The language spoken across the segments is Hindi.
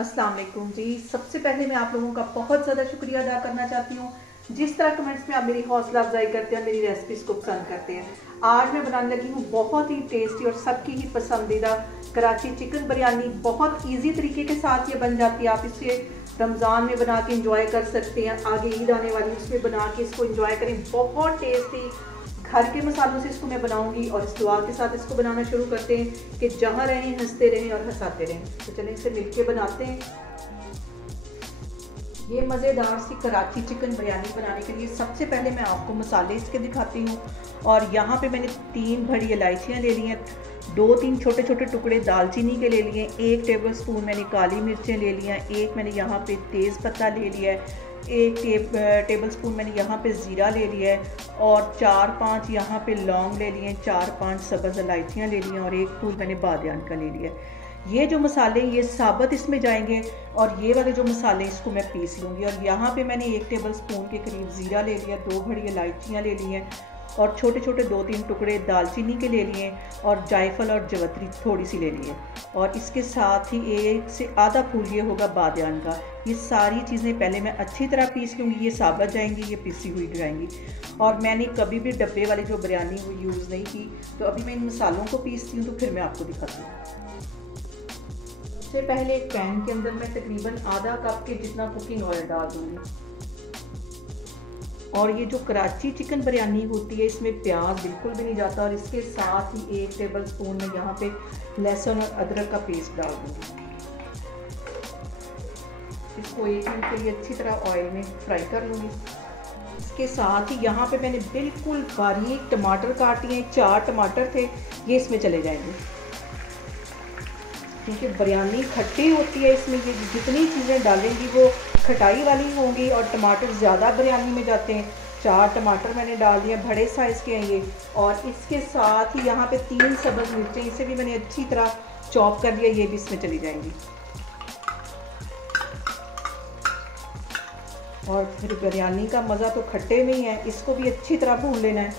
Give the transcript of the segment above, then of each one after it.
अस्सलाम वालेकुम जी। सबसे पहले मैं आप लोगों का बहुत ज़्यादा शुक्रिया अदा करना चाहती हूँ जिस तरह कमेंट्स में आप मेरी हौसला अफजाई करते हैं, मेरी रेसिपीज़ को पसंद करते हैं। आज मैं बनाने लगी हूँ बहुत ही टेस्टी और सबकी ही पसंदीदा कराची चिकन बिरयानी। बहुत इजी तरीके के साथ ये बन जाती है। आप इसे रमज़ान में बना के इंजॉय कर सकते हैं। आगे ईद आने वाली है, उसमें बना के इसको इंजॉय करें। बहुत टेस्टी घर के मसालों से इसको मैं बनाऊंगी और इस दुआ के साथ इसको बनाना शुरू करते हैं कि जहाँ रहें हंसते रहें और हंसाते रहें। तो चलें इसे मिलके बनाते हैं। ये मज़ेदार सी कराची चिकन बिरयानी बनाने के लिए सबसे पहले मैं आपको मसाले इसके दिखाती हूँ। और यहाँ पे मैंने 3 बड़ी इलायचियाँ ले ली हैं, 2-3 छोटे छोटे टुकड़े दालचीनी के ले लिए, 1 टेबल स्पून मैंने काली मिर्चें ले लिया, 1 मैंने यहाँ पे तेज़ पत्ता ले लिया है, 1 टेबल स्पून मैंने यहाँ पे ज़ीरा ले लिया है और 4-5 यहाँ पे लौंग ले लिए, 4-5 सब्ज़ इलायचियाँ ले ली और 1 फूल मैंने बादियान का ले लिया है। ये जो मसाले ये साबुत इसमें जाएंगे और ये वाले जो मसाले इसको मैं पीस लूँगी। और यहाँ पे मैंने 1 टेबल स्पून के करीब ज़ीरा ले लिया, 2 बड़ी इलायचियाँ ले ली हैं और छोटे छोटे 2-3 टुकड़े दालचीनी के ले लिए और जायफल और जवतरी थोड़ी सी ले लिए और इसके साथ ही 1 से आधा फूल ये होगा बादियान का। ये सारी चीज़ें पहले मैं अच्छी तरह पीस लूँगी। ये साबुत जाएंगी, ये पिसी हुई जाएंगी। और मैंने कभी भी डब्बे वाली जो बिरयानी वो यूज़ नहीं की। तो अभी मैं इन मसालों को पीसती हूँ तो फिर मैं आपको दिखाती हूँ। सबसे पहले एक पैन के अंदर मैं तकरीबन आधा कप के जितना कुकिंग ऑयल डाल दूँगी। और ये जो कराची चिकन बिरयानी होती है इसमें प्याज बिल्कुल भी नहीं जाता। और इसके साथ ही 1 टेबल स्पून में यहाँ पे लहसुन और अदरक का पेस्ट डाल दूँगी। इसको 1 मिनट के लिए अच्छी तरह ऑयल में फ्राई कर लूँगी। इसके साथ ही यहाँ पे मैंने बिल्कुल बारीक टमाटर काटे हैं, 4 टमाटर थे, ये इसमें चले जाएंगे क्योंकि बिरयानी खट्टी होती है। इसमें ये जितनी चीज़ें डालेंगी वो खटाई वाली होंगी और टमाटर ज़्यादा बिरयानी में जाते हैं। 4 टमाटर मैंने डाल दिए, बड़े साइज़ के हैं ये। और इसके साथ ही यहाँ पे 3 सब्ज़ मिर्चें, इसे भी मैंने अच्छी तरह चॉप कर दिया, ये भी इसमें चली जाएंगी। और फिर बिरयानी का मज़ा तो खट्टे में ही है, इसको भी अच्छी तरह भून लेना है।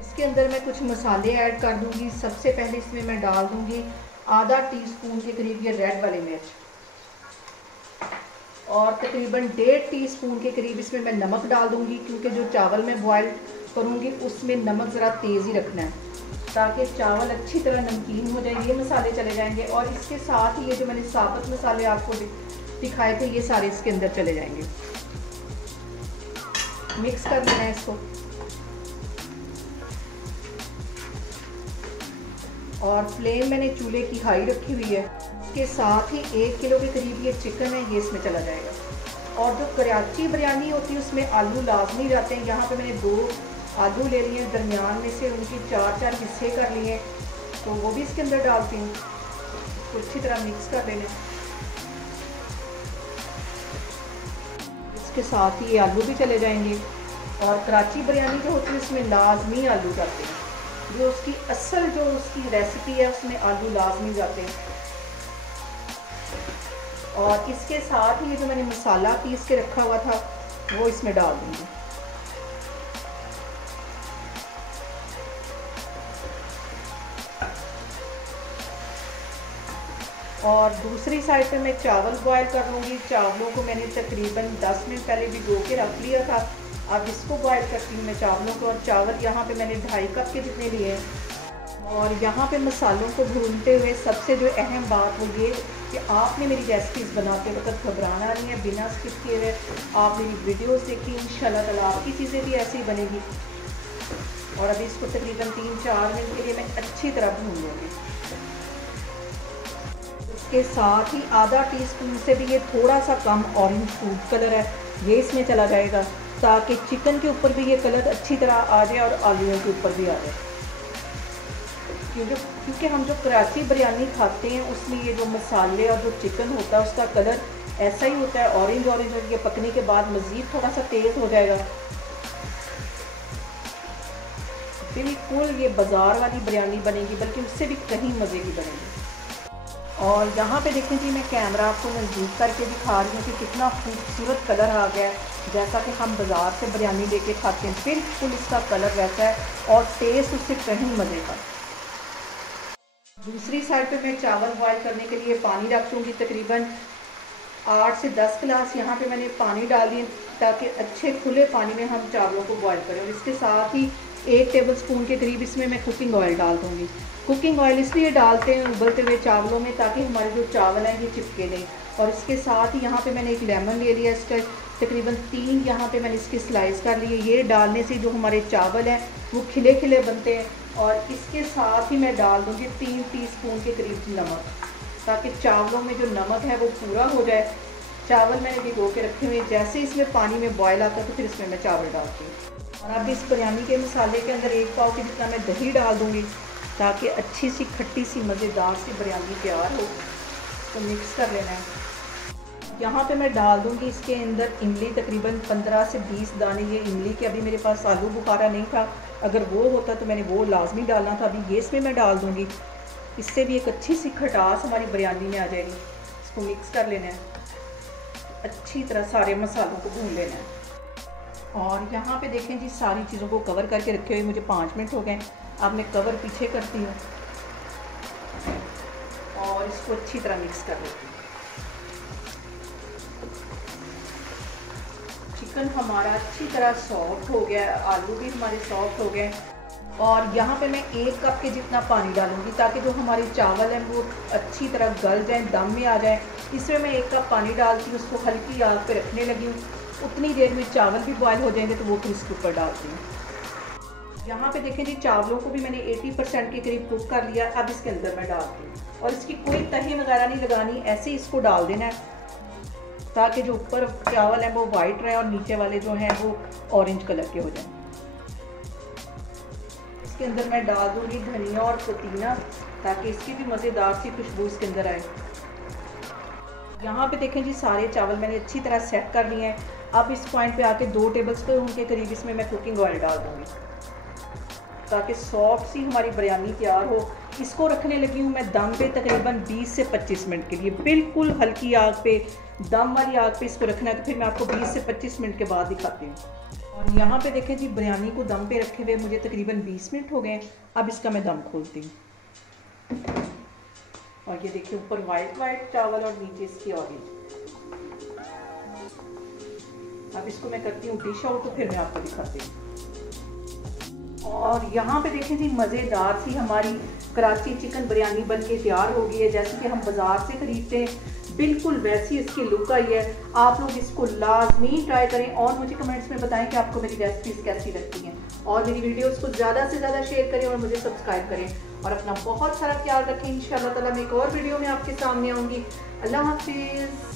इसके अंदर मैं कुछ मसाले ऐड कर दूँगी। सबसे पहले इसमें मैं डाल दूँगी आधा टीस्पून के करीब ये रेड वाली मिर्च और तकरीबन 1.5 टीस्पून के करीब इसमें मैं नमक डाल दूंगी क्योंकि जो चावल मैं बॉयल करूंगी उसमें नमक ज़रा तेज़ ही रखना है ताकि चावल अच्छी तरह नमकीन हो जाए। ये मसाले चले जाएंगे और इसके साथ ही ये जो मैंने साबुत मसाले आपको दिखाए थे ये सारे इसके अंदर चले जाएंगे। मिक्स कर देना है इसको। और फ्लेम मैंने चूल्हे की हाई रखी हुई है। इसके साथ ही 1 किलो के करीब ये चिकन है, ये इसमें चला जाएगा। और जो कराची बिरयानी होती है उसमें आलू लाजमी जाते हैं। यहाँ पे मैंने 2 आलू ले लिए, दरमियान में से उनके 4-4 हिस्से कर लिए, तो वो भी इसके अंदर डालती हूँ। इसको अच्छी तरह मिक्स कर लेना। इसके साथ ही ये आलू भी चले जाएंगे। और कराची बिरयानी जो होती है उसमें लाजमी आलू जाते हैं, जो उसकी असल जो उसकी रेसिपी है उसमें आलू लाजमी जाते हैं। और इसके साथ ही ये जो मैंने मसाला पीस के रखा हुआ था वो इसमें डाल दूँगी। और दूसरी साइड पे मैं चावल बॉयल कर लूँगी। चावलों को मैंने तकरीबन 10 मिनट पहले भिगो के रख लिया था। अब इसको बॉयल करती हूँ मैं चावलों को। और चावल यहाँ पे मैंने 2.5 कप के जितने लिए हैं। और यहाँ पे मसालों को भूनते हुए सबसे जो अहम बात वो ये कि आपने मेरी रेसिपीज़ बनाते वक्त घबराना नहीं है, बिना स्किप किए हुए आप मेरी वीडियोस देखिए। इंशाल्लाह ताला आपकी चीज़ें भी ऐसी ही बनेगी। और अभी इसको तकरीबन 3-4 मिनट के लिए मैं अच्छी तरह भून लूँगी। इसके साथ ही आधा टीस्पून से भी ये थोड़ा सा कम ऑरेंज फूड कलर है, ये इसमें चला जाएगा ताकि चिकन के ऊपर भी ये कलर अच्छी तरह आ जाए और आलूओं के ऊपर भी आ जाए। क्योंकि हम जो कराची बिरयानी खाते हैं उसमें ये जो मसाले और जो चिकन होता है उसका कलर ऐसा ही होता है, ऑरेंज ऑरेंज। और ये पकने के बाद मज़ीद थोड़ा सा तेज़ हो जाएगा। बिल्कुल ये बाज़ार वाली बिरयानी बनेगी, बल्कि उससे भी कहीं मज़े की बनेगी। और यहाँ पे देखें जी, मैं कैमरा आपको नज़दीक करके दिखा रही हूँ कि कितना खूबसूरत कलर आ गया है। जैसा कि हम बाज़ार से बिरयानी लेके खाते हैं बिल्कुल इसका कलर वैसा है और टेस्ट उससे कहीं मज़े का। दूसरी साइड पे मैं चावल बॉयल करने के लिए पानी रख दूँगी तकरीबन 8 से 10 गिलास यहाँ पे मैंने पानी डाल दिए ताकि अच्छे खुले पानी में हम चावलों को बॉईल करें। और इसके साथ ही 1 टेबलस्पून के करीब इसमें मैं कुकिंग ऑयल डाल दूँगी। कुकिंग ऑयल इसलिए डालते हैं उबलते हुए चावलों में ताकि हमारे जो चावल हैं ये चिपके नहीं। और इसके साथ ही यहाँ पे मैंने एक लेमन ले लिया, इसका तकरीबन 3 यहाँ पे मैंने इसकी स्लाइस कर लिए। ये डालने से जो हमारे चावल हैं वो खिले खिले बनते हैं। और इसके साथ ही मैं डाल दूँगी 3 टीस्पून के करीब नमक, ताकि चावलों में जो नमक है वो पूरा हो जाए। चावल मैंने भिगो के रखे हुए, जैसे इसमें पानी में बॉयल आता है तो फिर इसमें मैं चावल डालती हूँ। और अब इस बिरयानी के मसाले के अंदर 1 पाव के जितना मैं दही डाल दूँगी ताकि अच्छी सी खट्टी सी मज़ेदार सी बिरयानी तैयार हो। तो मिक्स कर लेना है। यहाँ पे मैं डाल दूँगी इसके अंदर इमली, तकरीबन 15 से 20 दाने ये इमली के। अभी मेरे पास आलू बुखारा नहीं था, अगर वो होता तो मैंने वो लाजमी डालना था। अभी ये इसमें मैं डाल दूँगी, इससे भी एक अच्छी सी खटास हमारी बिरयानी में आ जाएगी। इसको मिक्स कर लेना है, अच्छी तरह सारे मसालों को भून लेना है। और यहाँ पे देखें जी, सारी चीज़ों को कवर करके रखे हुए मुझे 5 मिनट हो गए। अब मैं कवर पीछे करती हूँ और इसको अच्छी तरह मिक्स कर लेती हूँ। चिकन हमारा अच्छी तरह सॉफ्ट हो गया, आलू भी हमारे सॉफ्ट हो गए। और यहाँ पे मैं 1 कप के जितना पानी डालूंगी ताकि जो हमारे चावल हैं वो अच्छी तरह गल जाएं, दम में आ जाएं। इसमें मैं 1 कप पानी डालती हूँ, उसको हल्की आग पे रखने लगी हूँ। उतनी देर में चावल भी बॉयल हो जाएंगे तो वो फिर इसके ऊपर डालती हूँ। यहाँ पे देखें जी, चावलों को भी मैंने 80% के करीब कुक कर लिया। अब इसके अंदर मैं डालती हूँ और इसकी कोई तही वगैरह नहीं लगानी, ऐसे ही इसको डाल देना है ताकि जो ऊपर चावल है वो वाइट रहे और नीचे वाले जो हैं वो ऑरेंज कलर के हो जाएं। इसके अंदर मैं डाल दूँगी धनिया और पुदीना ताकि इसकी भी मज़ेदार सी खुशबू इसके अंदर आए। यहाँ पे देखें जी, सारे चावल मैंने अच्छी तरह सेट कर लिए हैं। अब इस पॉइंट पे आके 2 टेबलस्पून के करीब इसमें मैं कुकिंग ऑयल डाल दूँगी ताकि सॉफ्ट सी हमारी बिरयानी तैयार हो। इसको रखने लगी हूँ मैं दम पे तकरीबन 20 से 25 मिनट के लिए, बिल्कुल हल्की आग पे, दम वाली आग पे इसको रखना है। तो फिर मैं आपको 20 से 25 मिनट के बाद दिखाती हूँ। और यहाँ पे देखें जी, बिरयानी को दम पे रखे हुए मुझे तकरीबन 20 मिनट हो गए। अब इसका मैं दम खोलती हूँ और ये देखिए ऊपर वाइट चावल और नीचे इसकी ऑरेंज। अब इसको मैं करती हूँ डिश आउट, तो फिर मैं आपको दिखाती हूँ। और यहाँ पे देखें जी, मज़ेदार सी हमारी कराची चिकन बिरयानी बन के तैयार हो गई है। जैसे कि हम बाज़ार से ख़रीदते हैं, बिल्कुल वैसी इसकी लुक आई है। आप लोग इसको लाजमी ट्राई करें और मुझे कमेंट्स में बताएं कि आपको मेरी रेसिपीज़ कैसी लगती हैं। और मेरी वीडियोस को ज़्यादा से ज़्यादा शेयर करें और मुझे सब्सक्राइब करें। और अपना बहुत सारा ख्याल रखें। इंशाअल्लाह ताला मैं एक और वीडियो में आपके सामने आऊँगी। अल्लाह हाफिज़।